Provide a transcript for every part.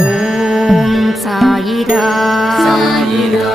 ஓம் சாயிரா சாயிரா ஓம்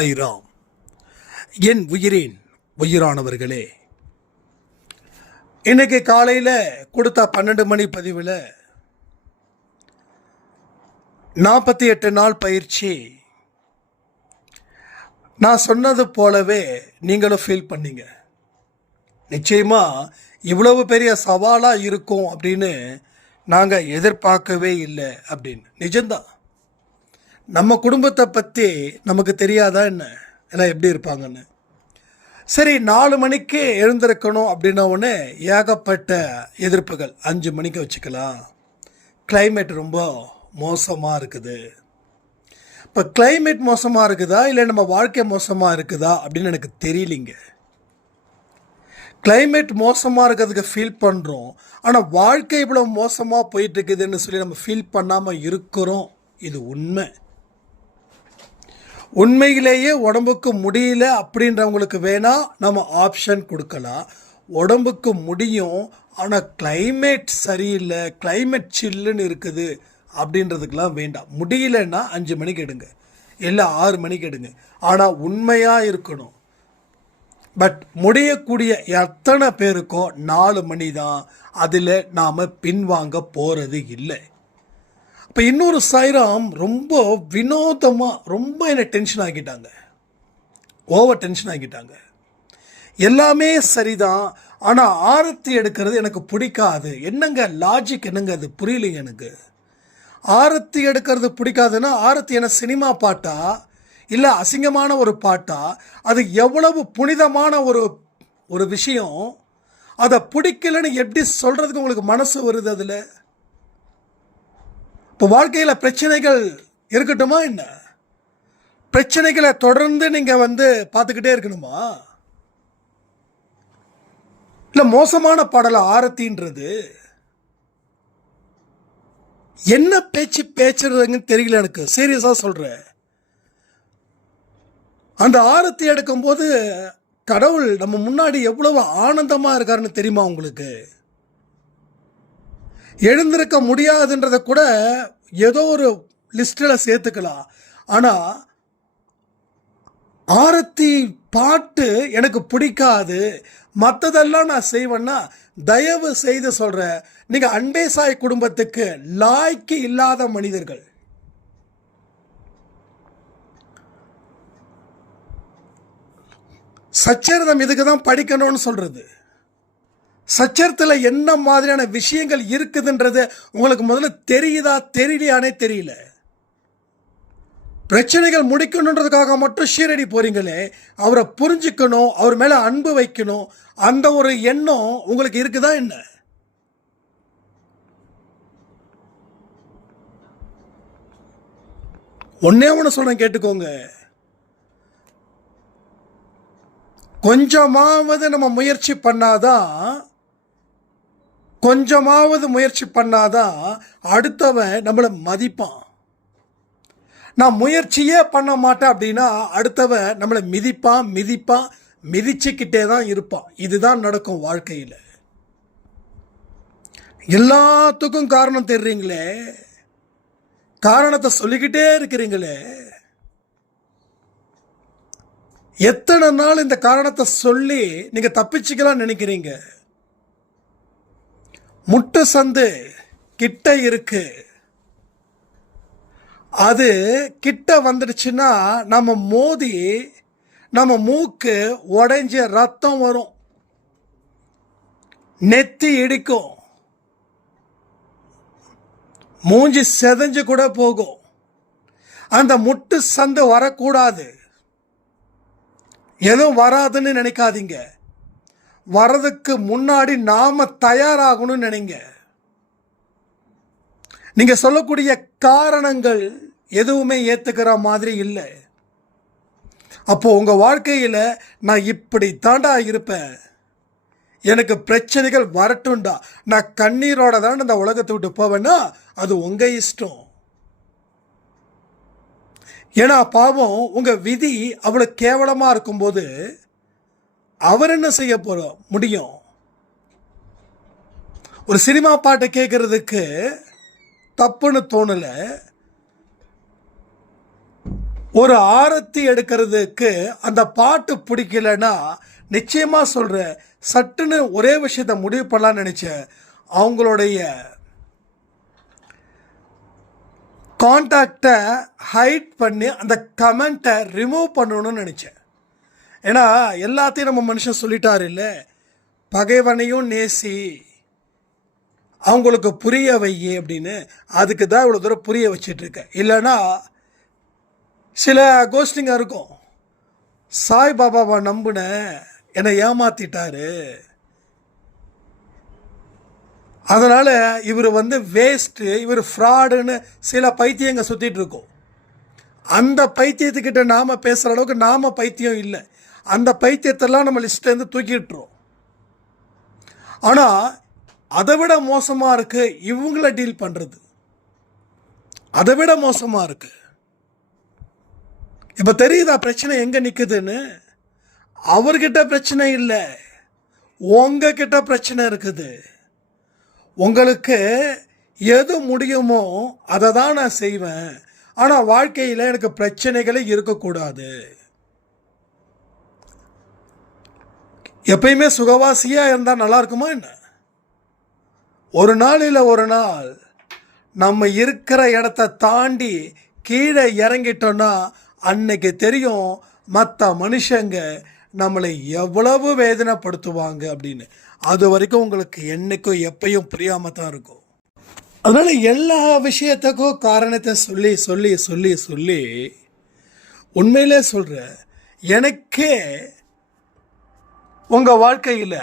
சாய்ராம் என் உயிரின் உயிரானவர்களே இன்னைக்கு காலையில் கொடுத்த பன்னெண்டு மணி பதிவில் நாற்பத்தி எட்டு நாள் பயிற்சி. நான் சொன்னது போலவே நீங்களும் ஃபீல் பண்ணீங்க. நிச்சயமாக இவ்வளவு பெரிய சவாலாக இருக்கும் அப்படின்னு நாங்கள் எதிர்பார்க்கவே இல்லை அப்படின்னு. நிஜம்தான். நம்ம குடும்பத்தை பற்றி நமக்கு தெரியாதா என்ன? எல்லாம் எப்படி இருப்பாங்கன்னு. சரி நாலு மணிக்கு எழுந்திருக்கணும் அப்படின்ன உடனே ஏகப்பட்ட எதிர்ப்புகள். அஞ்சு மணிக்கு வச்சுக்கலாம். கிளைமேட் ரொம்ப மோசமாக இருக்குது. இப்போ கிளைமேட் மோசமாக இருக்குதா? இல்லை நம்ம வாழ்க்கை மோசமாக இருக்குதா? அப்படின்னு எனக்கு தெரியலிங்க. கிளைமேட் மோசமாக இருக்கிறதுக்கு ஃபீல் பண்ணுறோம் ஆனால் வாழ்க்கை இவ்வளோ மோசமாக போயிட்டு இருக்குதுன்னு சொல்லி நம்ம ஃபீல் பண்ணாமல் இருக்கிறோம். இது உண்மை. உண்மையிலேயே உடம்புக்கு முடியல அப்படின்றவங்களுக்கு வேணால் நம்ம ஆப்ஷன் கொடுக்கலாம். உடம்புக்கு முடியும் ஆனால் கிளைமேட் சரியில்லை கிளைமேட் சில்லுன்னு இருக்குது அப்படின்றதுக்கெலாம் வேண்டாம். முடியலன்னா அஞ்சு மணிக்கு எடுங்க. இல்லை ஆறு மணிக்கு எடுங்க. ஆனால் உண்மையாக இருக்கணும். பட் முடியக்கூடிய எத்தனை பேருக்கோ நாலு மணி தான் அதில் நாம் பின்வாங்க போகிறது இல்லை. இப்போ இன்னொரு சாய்ராம் ரொம்ப வினோதமாக ரொம்ப என்னை டென்ஷன் ஆக்கிட்டாங்க. ஓவர் டென்ஷன் ஆக்கிட்டாங்க. எல்லாமே சரிதான். ஆனால் ஆரத்தி எடுக்கிறது எனக்கு பிடிக்காது. என்னங்க லாஜிக் என்னங்க அது? புரியலைங்க எனக்கு. ஆரத்தி எடுக்கிறது பிடிக்காதுன்னா ஆரத்தி என்ன சினிமா பாட்டா? இல்லை அசிங்கமான ஒரு பாட்டா? அது எவ்வளவு புனிதமான ஒரு ஒரு விஷயம்? அதை பிடிக்கலன்னு எப்படி சொல்கிறதுக்கு உங்களுக்கு மனசு வருது அதில்? இப்போ வாழ்க்கையில் பிரச்சனைகள் இருக்கட்டுமா என்ன? பிரச்சனைகளை தொடர்ந்து நீங்கள் வந்து பார்த்துக்கிட்டே இருக்கணுமா? இல்லை மோசமான பாடலை ஆரத்தின்றது? என்ன பேச்சு பேச்சுறதுங்கன்னு தெரியல எனக்கு. சீரியஸாக சொல்கிறேன் அந்த ஆரத்தி எடுக்கும்போது கடவுள் நம்ம முன்னாடி எவ்வளவு ஆனந்தமாக இருக்காருன்னு தெரியுமா உங்களுக்கு? எழுந்திருக்க முடியாதுன்றத கூட ஏதோ ஒரு லிஸ்ட்டில் சேர்த்துக்கலாம். ஆனால் ஆரத்தி பாட்டு எனக்கு பிடிக்காது. மற்றதெல்லாம் நான் செய்வேன்னா தயவு செய்து சொல்கிறேன் நீங்கள் அண்டே சாய் குடும்பத்துக்கு லாய்க்கு இல்லாத மனிதர்கள். சச்சரிதம் இதுக்கு தான் படிக்கணும்னு சொல்கிறது சச்சரத்தில் என்ன மாதிரியான விஷயங்கள் இருக்குதுன்றது உங்களுக்கு முதல்ல தெரியுதா தெரியலையானே தெரியல. பிரச்சனைகள் முடிக்கணுன்றதுக்காக மட்டும் ஷீரடி போறீங்களே அவரை புரிஞ்சுக்கணும் அவர் மேலே அன்பு வைக்கணும் அந்த ஒரு எண்ணம் உங்களுக்கு இருக்குதா என்ன? ஒன்னே ஒன்று சொல்கிறேன் கேட்டுக்கோங்க. கொஞ்சமாவது நம்ம முயற்சி பண்ணாதான் கொஞ்சமாவது முயற்சி பண்ணாதான் அடுத்தவன் நம்மளை மதிப்பான். நான் முயற்சியே பண்ண மாட்டேன் அப்படின்னா அடுத்தவன் நம்மளை மிதிப்பான் மிதிப்பான் மிதிச்சுக்கிட்டே தான் இருப்பான். இதுதான் நடக்கும் வாழ்க்கையில். எல்லாத்துக்கும் காரணம் தெரிறீங்களே காரணத்தை சொல்லிக்கிட்டே இருக்கிறீங்களே? எத்தனை நாள் இந்த காரணத்தை சொல்லி நீங்கள் தப்பிச்சுக்கலாம் நினைக்கிறீங்க? முட்டு சந்து கிட்ட இருக்கு. அது கிட்ட வந்துடுச்சுன்னா நம்ம மோதி நம்ம மூக்கு உடைஞ்ச ரத்தம் வரும். நெத்தி இடிக்கும். மூஞ்சி செதஞ்சு கூட போகும். அந்த முட்டு சந்து வரக்கூடாது. எதுவும் வராதுன்னு நினைக்காதீங்க. வரதுக்கு முன்னாடி நாம தயாராகணும்னு நினைங்க. நீங்க சொல்லக்கூடிய காரணங்கள் எதுவுமே ஏத்துக்கிற மாதிரி இல்லை. அப்போ உங்க வாழ்க்கையில நான் இப்படி தாண்டா இருப்பேன். எனக்கு பிரச்சனைகள் வரட்டும்டா. நான் கண்ணீரோட தான் இந்த உலகத்தை விட்டு போவேன்னா அது உங்க இஷ்டம். ஏன்னா பாவம் உங்க விதி அவ்வளவு கேவலமா இருக்கும்போது அவர் என்ன செய்ய போகிறோம் முடியும்? ஒரு சினிமா பாட்டை கேட்கறதுக்கு தப்புன்னு தோணல. ஒரு ஆரத்தி எடுக்கிறதுக்கு அந்த பாட்டு பிடிக்கலன்னா நிச்சயமாக சொல்கிறேன் சட்டுன்னு ஒரே விஷயத்த முடிவு பண்ணலான்னு நினச்சேன் அவங்களுடைய காண்டாக்டை ஹைட் பண்ணி அந்த கமெண்ட்டை ரிமூவ் பண்ணணும்னு நினச்சேன். ஏன்னா எல்லாத்தையும் நம்ம மனுஷன் சொல்லிட்டார் இல்லை? பகைவனையும் நேசி. அவங்களுக்கு புரிய வையே அப்படின்னு. அதுக்கு தான் இவ்வளோ தூரம் புரிய வச்சிட்ருக்க இல்லைன்னா சில கோஷ்டிங்க இருக்கும். சாய் பாபாவை நம்பினேன் என்னை ஏமாத்திட்டாரு. அதனால் இவர் வந்து வேஸ்ட்டு இவர் ஃப்ராடுன்னு சில பைத்தியங்க சுற்றிட்டு இருக்கோம். அந்த பைத்தியத்துக்கிட்ட நாம் பேசுகிற அளவுக்கு நாம் பைத்தியம் இல்லை. அந்த பைத்தியத்தெல்லாம் நம்ம லிஸ்ட்லேருந்து தூக்கிட்டுரும் ஆனால் அதை விட மோசமாக இருக்குது இவங்கள டீல் பண்ணுறது அதை விட மோசமாக இருக்குது இப்போ தெரியுதா பிரச்சனை எங்கே நிற்குதுன்னு அவர்கிட்ட பிரச்சனை இல்லை. உங்ககிட்ட பிரச்சனை இருக்குது. உங்களுக்கு எது முடியுமோ அதை தான் நான் செய்வேன். ஆனால் வாழ்க்கையில் எனக்கு பிரச்சனைகளே இருக்கக்கூடாது. எப்பயுமே சுகவாசியாக இருந்தால் நல்லா இருக்குமா என்ன? ஒரு நாளில் ஒரு நாள் நம்ம இருக்கிற இடத்த தாண்டி கீழே இறங்கிட்டோன்னா அன்னைக்கு தெரியும் மற்ற மனுஷங்க நம்மளை எவ்வளவு வேதனைப்படுத்துவாங்க அப்படின்னு. அது வரைக்கும் உங்களுக்கு என்னைக்கும் எப்பயும் புரியாமல் தான் இருக்கும். அதனால் எல்லா விஷயத்துக்கும் காரணத்தை சொல்லி சொல்லி சொல்லி சொல்லி உண்மையிலே சொல்கிற எனக்கே உங்கள் வாழ்க்கையில்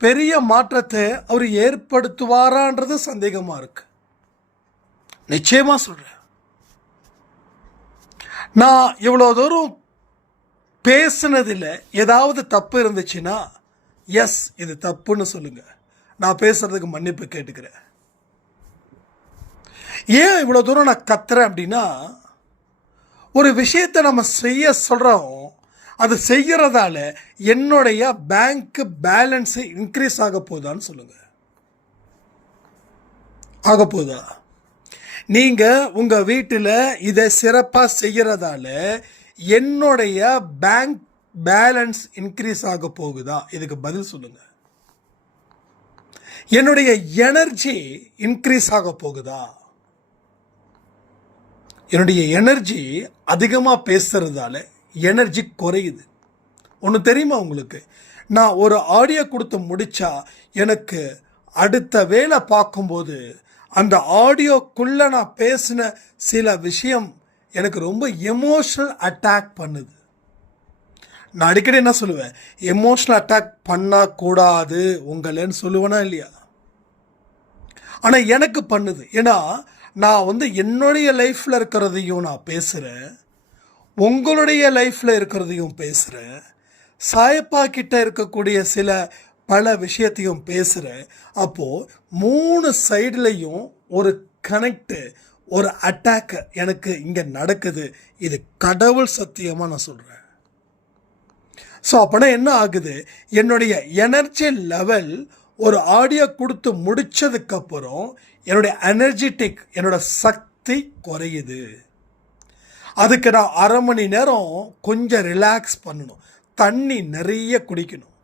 பெரிய மாற்றத்தை அவர் ஏற்படுத்துவாரான்றது சந்தேகமாக இருக்கு. நிச்சயமாக சொல்கிறேன் நான் இவ்வளோ தூரம் பேசுனதில் ஏதாவது தப்பு இருந்துச்சுன்னா எஸ் இது தப்புன்னு சொல்லுங்கள் நான் பேசுகிறதுக்கு மன்னிப்பு கேட்டுக்கிறேன். ஏன் இவ்வளோ தூரம் நான் கத்துறேன் அப்படின்னா ஒரு விஷயத்தை நம்ம செய்ய சொல்கிறோம் அது செய்கிறதால என்னுடைய பேங்க் பேலன்ஸ் இன்க்ரீஸ் ஆக போகுதான்னு சொல்லுங்க. ஆக போகுதா? நீங்கள் உங்கள் வீட்டில் இதை சிறப்பாக செய்கிறதால என்னுடைய பேங்க் பேலன்ஸ் இன்க்ரீஸ் ஆக போகுதா? இதுக்கு பதில் சொல்லுங்க. என்னுடைய எனர்ஜி இன்க்ரீஸ் ஆக போகுதா? என்னுடைய எனர்ஜி அதிகமாக பேசுறதால எனர்ஜி குறையுது. ஒன்று தெரியுமா உங்களுக்கு? நான் ஒரு ஆடியோ கொடுத்து முடித்தா எனக்கு அடுத்த வேலை பார்க்கும்போது அந்த ஆடியோக்குள்ளே நான் பேசின சில விஷயம் எனக்கு ரொம்ப எமோஷ்னல் அட்டாக் பண்ணுது. நான் அடிக்கடி என்ன சொல்லுவேன்? எமோஷ்னல் அட்டாக் பண்ணக்கூடாது உங்களேன்னு சொல்லுவேனா இல்லையா? ஆனால் எனக்கு பண்ணுது. ஏன்னா நான் வந்து என்னுடைய லைஃப்பில் இருக்கிறதையும் நான் பேசுகிறேன் உங்களுடைய லைஃப்பில் இருக்கிறதையும் பேசுகிறேன் சாயப்பா கிட்ட இருக்கக்கூடிய சில பல விஷயத்தையும் பேசுகிறேன் அப்போது மூணு சைட்லேயும் ஒரு கனெக்டு ஒரு அட்டாக்கு எனக்கு இங்கே நடக்குது. இது கடவுள் சத்தியமாக நான் சொல்கிறேன் ஸோ அப்போனா என்ன ஆகுது? என்னுடைய எனர்ஜி லெவல் ஒரு ஆடியோ கொடுத்து முடித்ததுக்கப்புறம் என்னுடைய எனர்ஜெட்டிக் என்னோடய சக்தி குறையுது. அதுக்கு நான் அரை மணி நேரம் கொஞ்சம் ரிலாக்ஸ் பண்ணணும். தண்ணி நிறைய குடிக்கணும்.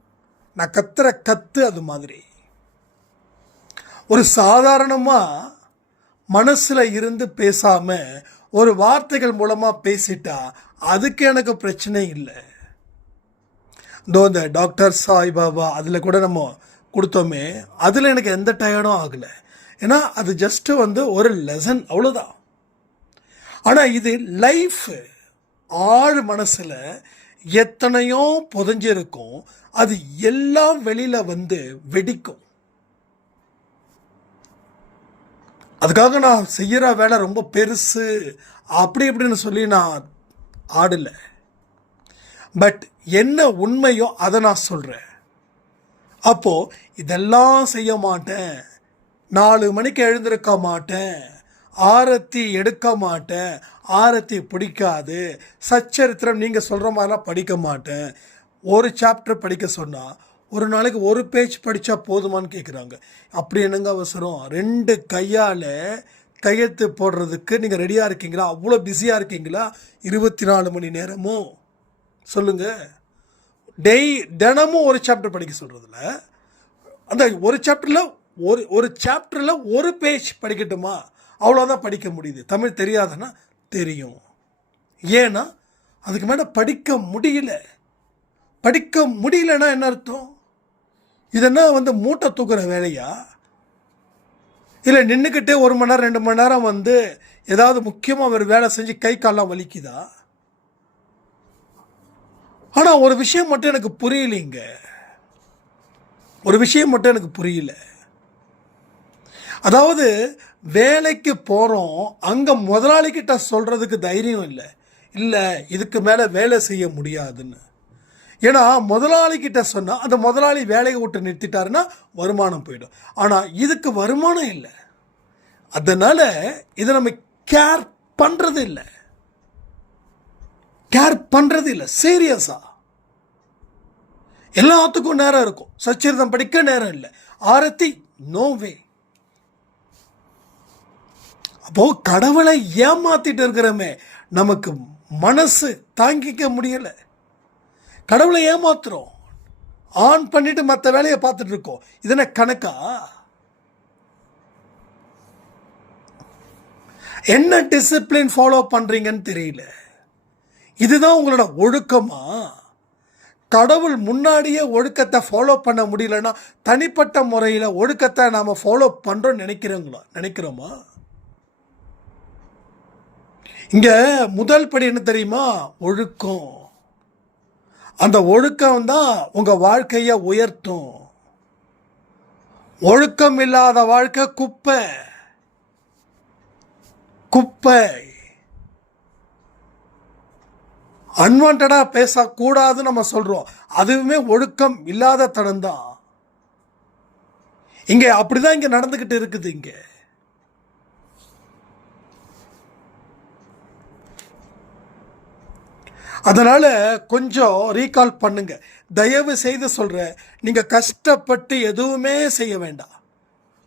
நான் கத்துற கத்து அது மாதிரி. ஒரு சாதாரணமாக மனசில் இருந்து பேசாமல் ஒரு வார்த்தைகள் மூலமாக பேசிட்டா அதுக்கு எனக்கு பிரச்சனை இல்லை. இதோ இந்த டாக்டர் சாய் பாபா அதில் கூட நம்ம கொடுத்தோமே அதில் எனக்கு எந்த டயர்டும் ஆகலை. ஏன்னா அது ஜஸ்ட்டு வந்து ஒரு லெசன் அவ்வளோதான் ஆனால் இது லைஃப் ஆழ் மனசில் எத்தனையோ புதஞ்சிருக்கும். அது எல்லாம் வெளியில் வந்து வெடிக்கும். அதுக்காக நான் செய்கிற வேலை ரொம்ப பெருசு. அப்படி இப்படின்னு சொல்லி நான் ஆடலை. பட் என்ன உண்மையோ அதை நான் சொல்கிறேன் அப்போது இதெல்லாம் செய்ய மாட்டேன். நாலு மணிக்கு எழுந்திருக்க மாட்டேன். ஆரத்தி எடுக்க மாட்டேன். ஆரத்தி பிடிக்காது. சச்சரித்திரம் நீங்கள் சொல்கிற மாதிரிலாம் படிக்க மாட்டேன். ஒரு சாப்டர் படிக்க சொன்னால் ஒரு நாளைக்கு ஒரு பேஜ் படித்தா போதுமான்னு கேட்குறாங்க அப்படி என்னங்க அவசரம்? ரெண்டு கையால் கையெழுத்து போடுறதுக்கு நீங்கள் ரெடியாக இருக்கீங்களா? அவ்வளோ பிஸியாக இருக்கீங்களா? இருபத்தி நாலு மணி நேரமும் சொல்லுங்கள் டெய் தினமும் ஒரு சாப்டர் படிக்க சொல்கிறதுல அந்த ஒரு சாப்டரில் ஒரு ஒரு சாப்டரில் ஒரு பேஜ் படிக்கட்டுமா? அவ்வளோதான் படிக்க முடியுது. தமிழ் தெரியாதுன்னா தெரியும். ஏன்னா அதுக்கு மேலே படிக்க முடியல. படிக்க முடியலன்னா என்ன அர்த்தம்? இதென்னா வந்து மூட்டை தூக்குற வேலையா? இல்லை நின்றுக்கிட்டே ஒரு மணி நேரம் ரெண்டு மணி நேரம் வந்து ஏதாவது முக்கியமாக ஒரு வேலை செஞ்சு கை காலெலாம் வலிக்குதா? ஆனால் ஒரு விஷயம் மட்டும் எனக்கு புரியலைங்க. ஒரு விஷயம் மட்டும் எனக்கு புரியல. அதாவது வேலைக்கு போகிறோம் அங்கே முதலாளிக்கிட்ட சொல்கிறதுக்கு தைரியம் இல்லை. இல்லை இதுக்கு மேலே வேலை செய்ய முடியாதுன்னு. ஏன்னா முதலாளிக்கிட்ட சொன்னால் அந்த முதலாளி வேலையை விட்டு நிறுத்திட்டாருன்னா வருமானம் போயிடும். ஆனால் இதுக்கு வருமானம் இல்லை. அதனால் இதை நம்ம கேர் பண்ணுறது இல்லை. கேர் பண்ணுறது இல்லை. சீரியஸா எல்லாத்துக்கும் நேரம் இருக்கும். சச்சரிதம் படிக்க நேரம் இல்லை. ஆரத்தி நோ வே அப்போ கடவுளை ஏமாத்திட்டு இருக்கிறோமே நமக்கு மனசு தாங்கிக்க முடியல. கடவுளை ஏமாத்துறோம். ஆன் பண்ணிட்டு மற்ற வேலையை பார்த்துட்டு இருக்கோம். இதென்ன கணக்கா? என்ன டிசிப்ளின் ஃபாலோ பண்றீங்கன்னு தெரியல. இதுதான் உங்களோட ஒழுக்கமா? கடவுள் முன்னாடியே ஒழுக்கத்தை ஃபாலோ பண்ண முடியலன்னா தனிப்பட்ட முறையில் ஒழுக்கத்தை நாம் ஃபாலோ பண்ணுறோம்னு நினைக்கிறோங்களா? நினைக்கிறோமா? இங்கே முதல் படி என்ன தெரியுமா? ஒழுக்கம். அந்த ஒழுக்கம் தான் உங்கள் வாழ்க்கையை உயர்த்தும். ஒழுக்கம் இல்லாத வாழ்க்கை குப்பை. குப்பை. அன்வான்டாக பேசக்கூடாதுன்னு நம்ம சொல்கிறோம் அதுவுமே ஒழுக்கம் இல்லாத தனம்தான் இங்கே அப்படிதான் இங்கே நடந்துக்கிட்டு இருக்குது இங்கே. அதனால் கொஞ்சம் ரீகால் பண்ணுங்க. தயவு செய்து சொல்கிறேன் நீங்கள் கஷ்டப்பட்டு எதுவுமே செய்ய வேண்டாம்.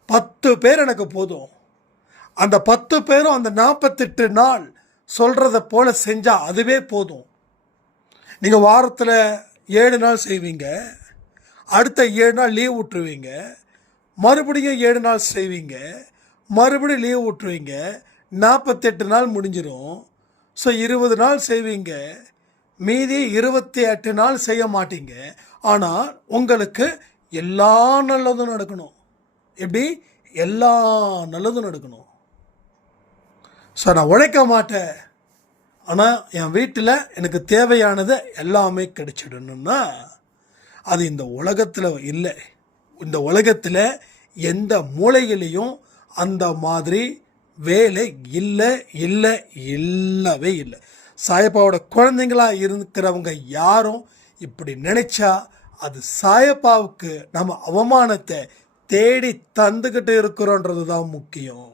பத்து பேர் எனக்கு போதும். அந்த பத்து பேரும் அந்த நாற்பத்தெட்டு நாள் சொல்கிறத போல் செஞ்சால் அதுவே போதும். நீங்கள் வாரத்தில் ஏழு நாள் செய்வீங்க. அடுத்த ஏழு நாள் லீவ் விட்டுருவீங்க. மறுபடியும் ஏழு நாள் செய்வீங்க. மறுபடியும் லீவ் விட்டுருவீங்க. நாற்பத்தெட்டு நாள் முடிஞ்சிடும் ஸோ இருபது நாள் செய்வீங்க. மீதி இருபத்தி எட்டு நாள் செய்ய மாட்டீங்க. ஆனால் உங்களுக்கு எல்லா நல்லதும் நடக்கணும். எப்படி? எல்லா நல்லதும் நடக்கணும். ஸோ நான் உழைக்க மாட்டேன். ஆனால் என் வீட்டில் எனக்கு தேவையானது எல்லாமே கிடைச்சிடணும்னா அது இந்த உலகத்தில் இல்லை. இந்த உலகத்தில் எந்த மூலையிலையும் அந்த மாதிரி வேலை இல்லை இல்லை இல்லவே இல்லை. சாயப்பாவோட குழந்தைங்களா இருக்கிறவங்க யாரும் இப்படி நினைச்சா அது சாயப்பாவுக்கு நம்ம அவமானத்தை தேடி தந்துக்கிட்டு இருக்கிறோன்றது தான் முக்கியம்.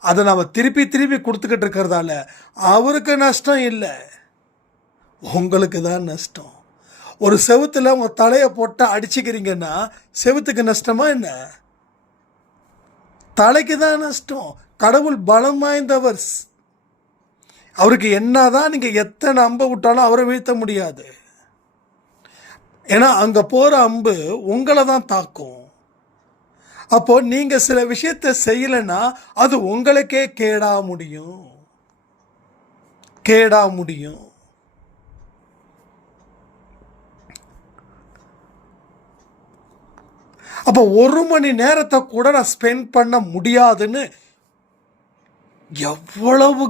அதை நம்ம திருப்பி திருப்பி கொடுத்துக்கிட்டு இருக்கிறதால அவருக்கு நஷ்டம் இல்லை. உங்களுக்கு தான் நஷ்டம். ஒரு செவுத்துல உங்கள் தலையை போட்டு அடிச்சுக்கிறீங்கன்னா செவுத்துக்கு நஷ்டமா என்ன? தலைக்கு தான் நஷ்டம். கடவுள் பலம் வாய்ந்தவர் அவருக்கு என்ன தான் நீங்கள் எத்தனை அம்பை விட்டாலும் அவரை வீழ்த்த முடியாது. ஏன்னா அங்கே போகிற அம்பு உங்களை தான் தாக்கும். அப்போ நீங்கள் சில விஷயத்த செய்யலைன்னா அது உங்களுக்கே கேடா முடியும். கேடா முடியும். அப்போ ஒரு மணி நேரத்தை கூட நான் ஸ்பெண்ட் பண்ண முடியாதுன்னு எவ்வளவு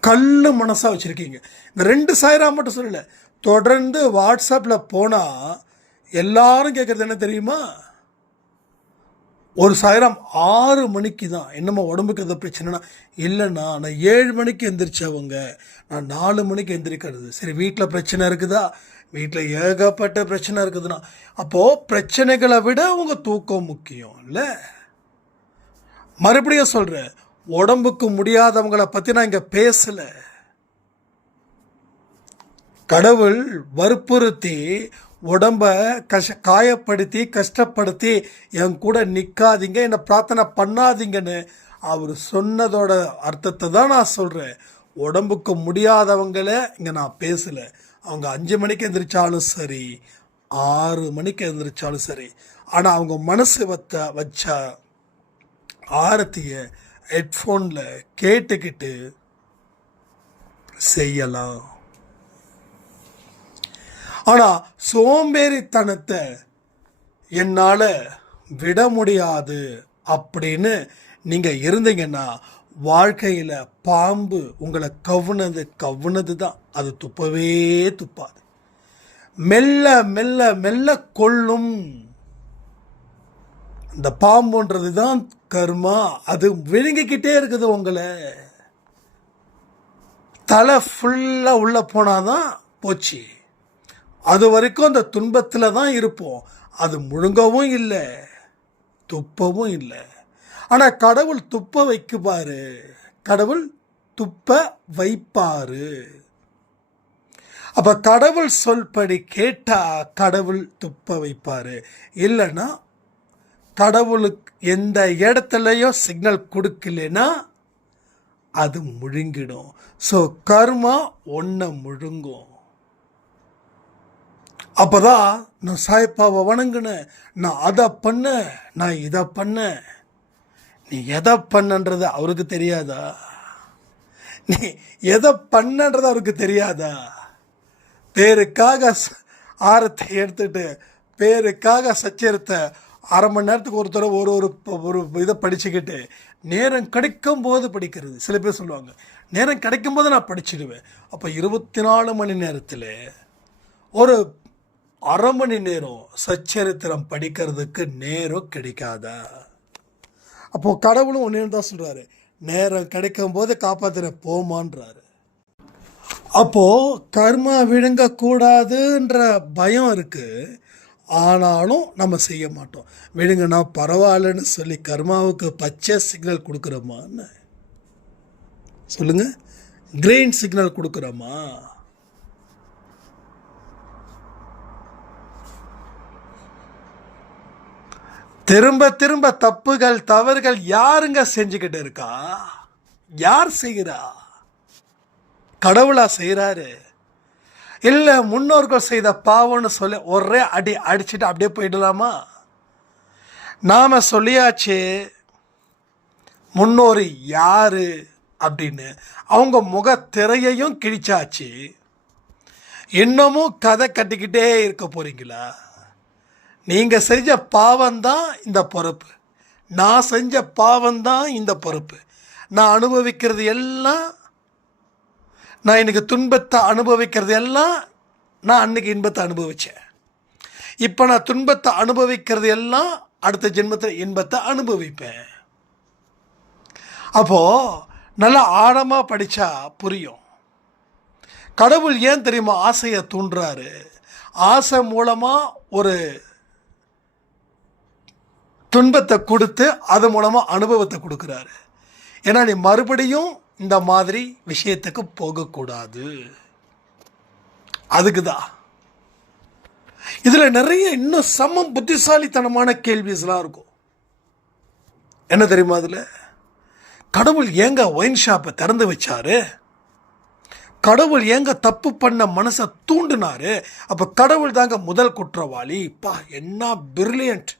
கல் மனசாக வச்சுருக்கீங்க. இந்த ரெண்டு சாயிரா மட்டும் சொல்லலை தொடர்ந்து வாட்ஸ்அப்பில் போனால் எல்லாரும் கேட்குறது என்ன தெரியுமா? ஒரு சாயிரம் ஆறு மணிக்கு தான் என்னம்மா உடம்புக்கு எதாவது பிரச்சனைனா இல்லைண்ணா நான் ஏழு மணிக்கு எந்திரிச்சவங்க நான் நாலு மணிக்கு எந்திரிக்கிறது. சரி வீட்டில் பிரச்சனை இருக்குதா? வீட்டில் ஏகப்பட்ட பிரச்சனை இருக்குதுண்ணா. அப்போது பிரச்சனைகளை விட உங்கள் தூக்கம் முக்கியம் இல்லை? மறுபடியும் சொல்கிறேன் உடம்புக்கு முடியாதவங்களை பற்றி நான் இங்கே பேசலை. கடவுள் வற்புறுத்தி உடம்ப கஷ காயப்படுத்தி கஷ்டப்படுத்தி என் கூட நிற்காதீங்க என்னை பிரார்த்தனை பண்ணாதீங்கன்னு அவர் சொன்னதோட அர்த்தத்தை தான் நான் சொல்கிறேன் உடம்புக்கு முடியாதவங்கள இங்கே நான் பேசலை. அவங்க அஞ்சு மணிக்கு எந்திரிச்சாலும் சரி ஆறு மணிக்கு எந்திரிச்சாலும் சரி. ஆனால் அவங்க மனசு வத்த வச்ச ஆரத்தியை ஹெட்ஃபோனில் கேட்டுக்கிட்டு செய்யலாம். ஆனால் சோம்பேறித்தனத்தை என்னால் விட முடியாது அப்படின்னு நீங்கள் இருந்தீங்கன்னா வாழ்க்கையில் பாம்பு உங்களை கவுனது கவுனது தான் அது துப்பவே துப்பாது. மெல்ல மெல்ல மெல்ல கொள்ளும் இந்த பாம்புன்றது தான் கர்மா. அது விழுங்கிக்கிட்டே இருக்குது உங்களை. தலை ஃபுல்லாக உள்ளே போனாதான் போச்சு. அது வரைக்கும் அந்த துன்பத்தில் தான் இருப்போம். அது முழுங்கவும் இல்லை. துப்பவும் இல்லை. ஆனால் கடவுள் துப்ப வைக்குவார். கடவுள் துப்ப வைப்பார். அப்போ கடவுள் சொல்படி கேட்டால் கடவுள் துப்ப வைப்பார். இல்லைன்னா கடவுளுக்கு எந்த இடத்துலையும் சிக்னல் கொடுக்கலனா அது முழுங்கிடும். ஸோ கர்மா ஒன்றை முழுங்கும். அப்போதான் நான் சாய்ப்பாவை வணங்கினேன். நான் அதை பண்ணேன் நான் இதை பண்ணேன். நீ எதை பண்ணன்றது அவருக்கு தெரியாதா? நீ எதை பண்ணன்றது அவருக்கு தெரியாதா? பேருக்காக ஆரத்தை எடுத்துட்டு பேருக்காக சச்சரத்தை அரை மணி நேரத்துக்கு ஒரு தடவை ஒரு ஒரு ஒரு இதை படிச்சுக்கிட்டு நேரம் கிடைக்கும் போது படிக்கிறது. சில பேர் சொல்லுவாங்க நேரம் கிடைக்கும் போது நான் படிச்சிடுவேன். அப்போ இருபத்தி நாலு மணி நேரத்தில் ஒரு அரை மணி நேரம் சச்சரித்திரம் படிக்கிறதுக்கு நேரம் கிடைக்காதா? அப்போது கடவுளும் ஒன்று தான் சொல்கிறாரு நேரம் கிடைக்கும் போது காப்பாற்றுற போமான்றாரு. அப்போது கர்மா விழுங்கக்கூடாதுன்ற பயம் இருக்குது ஆனாலும் நம்ம செய்ய மாட்டோம். விழுங்கினா பரவாயில்லன்னு சொல்லி கர்மாவுக்கு பச்சை சிக்னல் கொடுக்குறோமான்னு. சொல்லுங்கள் கிரீன் சிக்னல் கொடுக்குறோமா? திரும்ப திரும்ப தப்புகள் தவறுகள் யாருங்க செஞ்சுக்கிட்டு இருக்கா? யார் செய்கிறா? கடவுளா செய்கிறாரு. இல்லை முன்னோர்கள் செய்த பாவம்னு சொல்லி ஒரே அடி அடிச்சுட்டு அப்படியே போயிடலாமா? நாம் சொல்லியாச்சு முன்னோர் யாரு அப்படின்னு. அவங்க முகத்திரையையும் கிழிச்சாச்சு. இன்னமும் கதை கட்டிக்கிட்டே இருக்க போறீங்களா? நீங்கள் செஞ்ச பாவம்தான் இந்த பொறுப்பு. நான் செஞ்ச பாவம்தான் இந்த பொறுப்பு. நான் அனுபவிக்கிறது எல்லாம் நான் இன்றைக்கி துன்பத்தை அனுபவிக்கிறது எல்லாம் நான் அன்றைக்கி இன்பத்தை அனுபவித்தேன் இப்போ நான் துன்பத்தை அனுபவிக்கிறது எல்லாம் அடுத்த ஜென்மத்தில் இன்பத்தை அனுபவிப்பேன். அப்போது நல்லா ஆழமாக படித்தா புரியும். கடவுள் ஏன் தெரியுமா ஆசையை தூண்டுறாரு? ஆசை மூலமாக ஒரு துன்பத்தை கொடுத்து அது மூலமாக அனுபவத்தை கொடுக்குறாரு. ஏன்னா நீ மறுபடியும் இந்த மாதிரி விஷயத்துக்கு போகக்கூடாது. அதுக்கு தான் இதில் நிறைய இன்னும் சமம் புத்திசாலித்தனமான கேள்விஸ்லாம் இருக்கும். என்ன தெரியுமா அதில்? கடவுள் ஏங்க ஒயின் ஷாப்பை திறந்து வச்சாரு? கடவுள் ஏங்க தப்பு பண்ண மனசை தூண்டினாரு? அப்போ கடவுள் தாங்க முதல் குற்றவாளி. பா என்ன பிரில்லியன்ட்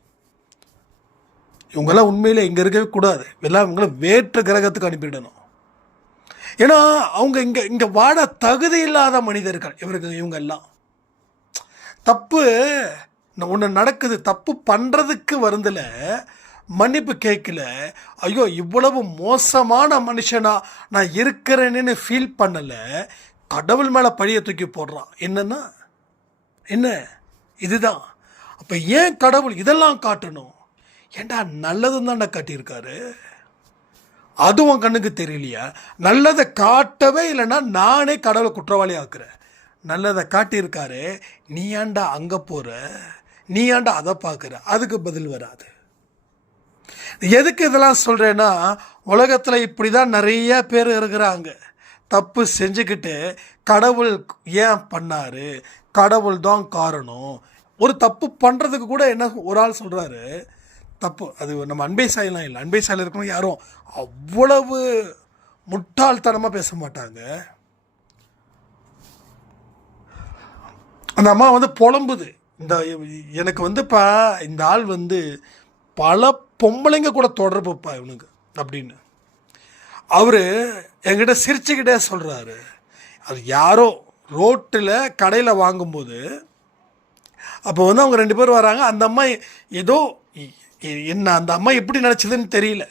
இவங்கெல்லாம் உண்மையில் இங்கே இருக்கவே கூடாது. எல்லாம் இவங்கள வேற்று கிரகத்துக்கு அனுப்பிடணும். ஏன்னா அவங்க இங்கே இங்கே வாட தகுதி இல்லாத மனிதர்கள் இவருக்கு இவங்க எல்லாம் தப்பு ஒன்று நடக்குது தப்பு பண்ணுறதுக்கு வருந்தில் மன்னிப்பு கேட்கல ஐயோ இவ்வளவு மோசமான மனுஷனா நான் இருக்கிறேன்னு ஃபீல் பண்ணலை. கடவுள் மேலே பழிய தூக்கி போடுறான். என்னென்னா? என்ன? இதுதான். அப்போ ஏன் கடவுள் இதெல்லாம் காட்டணும்? ஏன்டா நல்லதும் தானே காட்டியிருக்காரு? அதுவும் கண்ணுக்கு தெரியலையா? நல்லதை காட்டவே இல்லைன்னா நானே கடவுளை குற்றவாளி ஆக்குறேன் நல்லதை காட்டியிருக்காரு நீ ஏண்டா அங்கே போகிற நீ ஏண்டா அதை பார்க்குற? அதுக்கு பதில் வராது. எதுக்கு இதெல்லாம் சொல்கிறேன்னா உலகத்தில் இப்படி தான் நிறைய பேர் இருக்கிறாங்க. தப்பு செஞ்சுக்கிட்டு கடவுள் ஏன் பண்ணார்? கடவுள் தான் காரணம். ஒரு தப்பு பண்ணுறதுக்கு கூட என்ன ஒரு ஆள் சொல்கிறாரு தப்பு. அது நம்ம அன்பை சாயலாம் இல்லை. அன்பை சாயில் இருக்கணும் யாரும் அவ்வளவு முட்டாள்தனமாக பேச மாட்டாங்க. அந்த அம்மா வந்து புலம்புது. இந்த எனக்கு வந்துப்பா இந்த ஆள் வந்து பல பொம்பளைங்க கூட தொடர்புப்பா இவனுக்கு அப்படின்னு. அவர் என்கிட்ட சிரிச்சுக்கிட்டே சொல்கிறாரு அது யாரோ ரோட்டில் கடையில் வாங்கும்போது அப்போ வந்து அவங்க ரெண்டு பேர் வராங்க. அந்த அம்மா ஏதோ என்ன அந்த அம்மா எப்படி நினச்சதுன்னு தெரியல.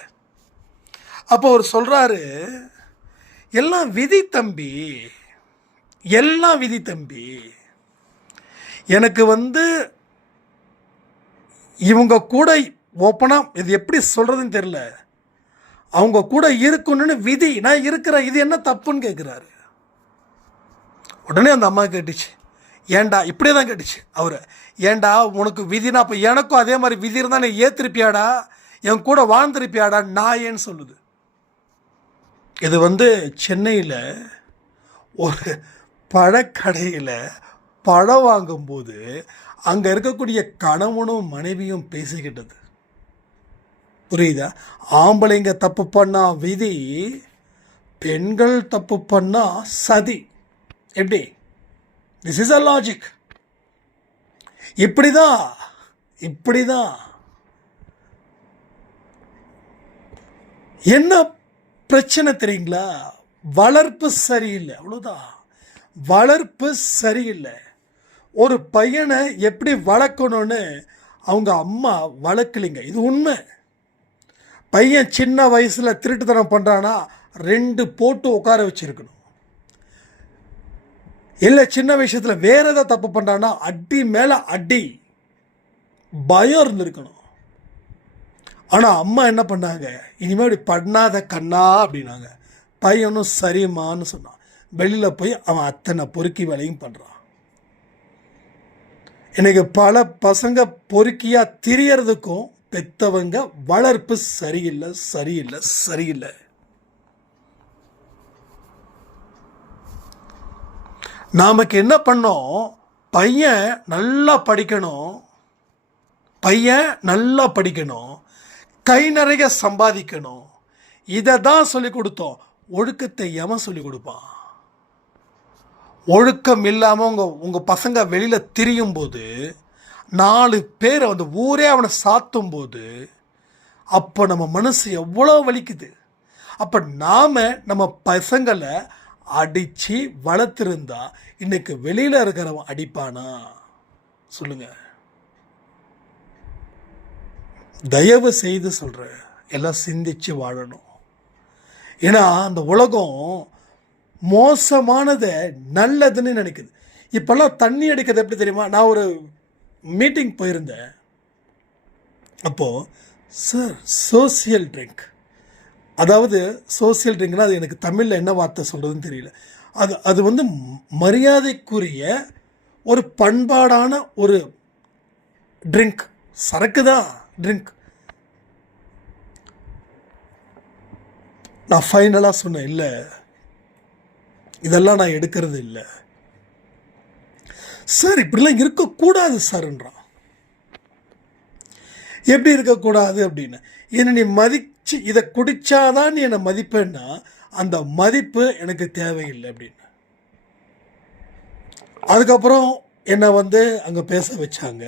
அப்போ அவர் சொல்கிறாரு எல்லாம் விதி தம்பி எல்லாம் விதி தம்பி. எனக்கு வந்து இவங்க கூட ஓப்பனாக இது எப்படி சொல்கிறதுன்னு தெரில அவங்க கூட இருக்கணும்னு விதி நான் இருக்கிறேன் இது என்ன தப்புன்னு கேட்குறாரு உடனே அந்த அம்மா கேட்டுச்சு ஏண்டா? இப்படியே தான் கேட்டுச்சு அவர். ஏன்டா உனக்கு விதினா அப்போ எனக்கும் அதே மாதிரி விதி இருந்தால் நீ ஏத்திருப்பியாடா? என் கூட வாழ்ந்திருப்பியாடா? நாயேன்னு சொல்லுது. இது வந்து சென்னையில் ஒரு பழக்கடையில் பழம் வாங்கும்போது அங்கே இருக்கக்கூடிய கணவனும் மனைவியும் பேசிக்கிட்டது. புரியுதா? ஆம்பளைங்க தப்பு பண்ணா விதி பெண்கள் தப்பு பண்ணால் சதி. எப்படி? திஸ் இஸ் அ லாஜிக் இப்படிதான் இப்படிதான் என்ன பிரச்சனை தெரியுங்களா? வளர்ப்பு சரியில்லை அவ்வளோதான் வளர்ப்பு சரியில்லை. ஒரு பையனை எப்படி வளர்க்கணும்னு அவங்க அம்மா வளர்க்கலைங்க. இது உண்மை. பையன் சின்ன வயசில் திருட்டுத்தனம் பண்ணுறான்னா ரெண்டு போட்டு உட்கார வச்சுருக்கணும். இல்லை சின்ன விஷயத்தில் வேறு எதாவது தப்பு பண்ணுறான்னா அடி மேலே அடி. பயம் இருந்திருக்கணும். ஆனால் அம்மா என்ன பண்ணாங்க? இனிமேல் இப்படி பண்ணாத கண்ணா அப்படின்னாங்க. பையனும் சரிம்மான்னு சொன்னான். வெளியில் போய் அவன் அத்தனை பொறுக்கி வேலையும் பண்ணுறான் எனக்கு பல பசங்க பொறுக்கியாக திரியறதுக்கும் பெத்தவங்க வளர்ப்பு சரியில்லை சரியில்லை சரியில்லை. நாமக்கு என்ன பண்ணோம்? பையன் நல்லா படிக்கணும். பையன் நல்லா படிக்கணும். கை நிறைய சம்பாதிக்கணும். இதை தான் சொல்லி கொடுத்தோம். ஒழுக்கத்தை எவன் சொல்லி கொடுப்பான்? ஒழுக்கம் இல்லாமல் உங்கள் உங்கள் பசங்க வெளியில் திரியும் போது நாலு பேரை வந்து ஊரே அவனை சாத்தும் போது அப்போ நம்ம மனசு எவ்வளோ வலிக்குது? அப்போ நாம் நம்ம பசங்களை அடித்து வளர்த்துருந்தா இன்னைக்கு வெளியில் இருக்கிறவன் அடிப்பானா? சொல்லுங்க. தயவு செய்து சொல்கிறேன் எல்லாம் சிந்திச்சு வாழணும். ஏன்னா அந்த உலகம் மோசமானதை நல்லதுன்னு நினைக்குது. இப்போல்லாம் தண்ணி அடிக்கிறது எப்படி தெரியுமா? நான் ஒரு மீட்டிங் போயிருந்தேன். அப்போது சார் சோசியல் ட்ரிங்க் அதாவது சோசியல் ட்ரிங்க்னால் அது எனக்கு தமிழில் என்ன வார்த்தை சொல்கிறதுன்னு தெரியல. அது அது வந்து மரியாதைக்குரிய ஒரு பண்பாடான ஒரு ட்ரிங்க் சரக்கு தான் ட்ரிங்க் நான் ஃபைனலாக சொன்னேன் இல்லை. இதெல்லாம் நான் எடுக்கிறது இல்லை. சார் இப்படிலாம் இருக்கக்கூடாது சார்ன்றான். எப்படி இருக்கக்கூடாது அப்படின்னு. என்னை நீ சி இதை குடித்தாதான் நீ என்னை மதிப்பேன்னா அந்த மதிப்பு எனக்கு தேவையில்லை அப்படின்னு. அதுக்கப்புறம் என்னை வந்து அங்கே பேச வச்சாங்க.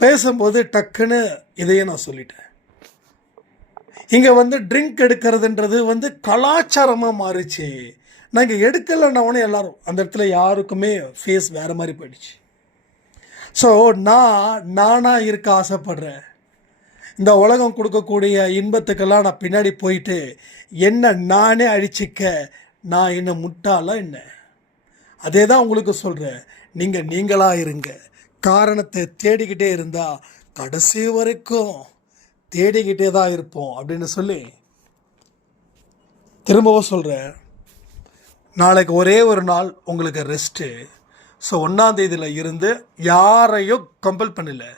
பேசும்போது டக்குன்னு இதையே நான் சொல்லிட்டேன். இங்கே வந்து ட்ரிங்க் எடுக்கிறதுன்றது வந்து கலாச்சாரமாக மாறிச்சு. நாங்கள் எடுக்கலைன்னவனே எல்லாரும் அந்த இடத்துல யாருக்குமே ஃபேஸ் வேறு மாதிரி போயிடுச்சு. ஸோ நான் நானாக இருக்க ஆசைப்படுறேன். இந்த உலகம் கொடுக்கக்கூடிய இன்பத்துக்கெல்லாம் நான் பின்னாடி போயிட்டு என்ன நானே அழிச்சிக்க நான் என்ன முட்டாளா என்ன? அதே தான் உங்களுக்கு சொல்கிறேன் நீங்கள் நீங்களாக இருங்க. காரணத்தை தேடிக்கிட்டே இருந்தால் கடைசி வரைக்கும் தேடிக்கிட்டே தான் இருப்போம் அப்படின்னு சொல்லி திரும்பவும் சொல்கிறேன் நாளைக்கு ஒரே ஒரு நாள் உங்களுக்கு ரெஸ்ட்டு ஸோ ஒன்றாந்தேதியில் இருந்து யாரையும் கம்பல் பண்ணலை.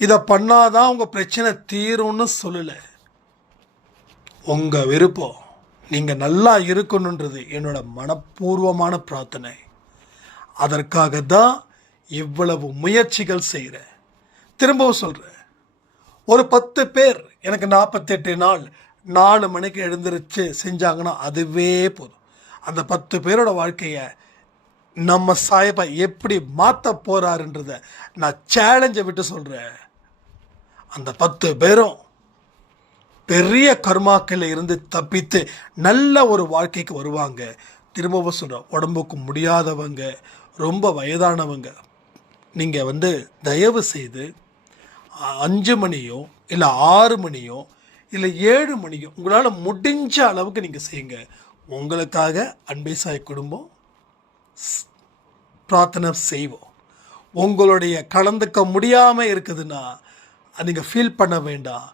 இதை பண்ணாதான் உங்கள் பிரச்சனை தீரும்னு சொல்லலை. உங்கள் விருப்பம் நீங்கள் நல்லா இருக்கணுன்றது என்னோட மனப்பூர்வமான பிரார்த்தனை. அதற்காக தான் இவ்வளவு முயற்சிகள் செய்கிறேன் திரும்பவும் சொல்கிறேன் ஒரு பத்து பேர் எனக்கு நாற்பத்தெட்டு நாள் நாலு மணிக்கு எழுந்திருச்சு செஞ்சாங்கன்னா அதுவே போதும். அந்த பத்து பேரோட வாழ்க்கையை நம்ம சாயப்பா எப்படி மாற்ற போகிறாருன்றத நான் சேலஞ்சை விட்டு சொல்கிறேன் அந்த பத்து பேரும் பெரிய கர்மாக்களில் இருந்து தப்பித்து நல்ல ஒரு வாழ்க்கைக்கு வருவாங்க. திரும்பவும் சொல்கிறோம் உடம்புக்கு முடியாதவங்க ரொம்ப வயதானவங்க நீங்கள் வந்து தயவு செய்து அஞ்சு மணியோ இல்லை ஆறு மணியோ இல்லை ஏழு மணியோ உங்களால் முடிஞ்ச அளவுக்கு நீங்கள் செய்யுங்க. உங்களுக்காக அன்பை சாய் குடும்பம் பிரார்த்தனை செய்வோம். உங்களுடைய கலந்துக்க முடியாமல் இருக்குதுன்னா நீங்கள் ஃபீல் பண்ண வேண்டாம்.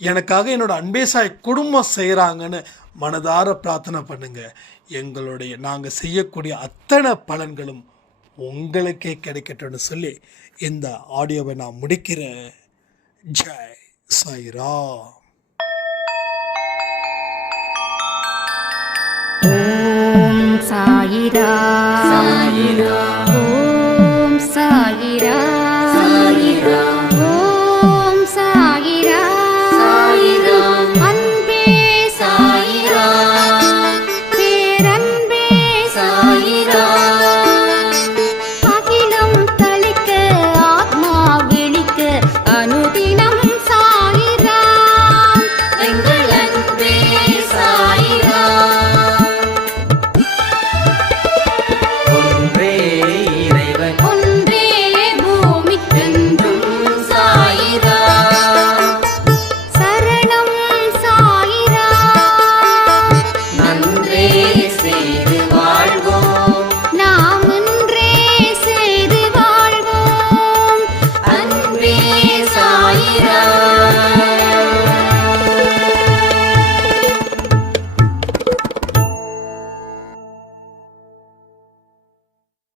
எனக்காக என்னோட அன்பேசாய் குடும்பம் செய்கிறாங்கன்னு மனதார பிரார்த்தனை பண்ணுங்க. எங்களுடைய நாங்கள் செய்யக்கூடிய அத்தனை பலன்களும் உங்களுக்கே கிடைக்கட்டும்னு சொல்லி இந்த ஆடியோவை நான் முடிக்கிறேன். ஜெய் சாய்ராம். ஓம் சாயிரா சாயிரா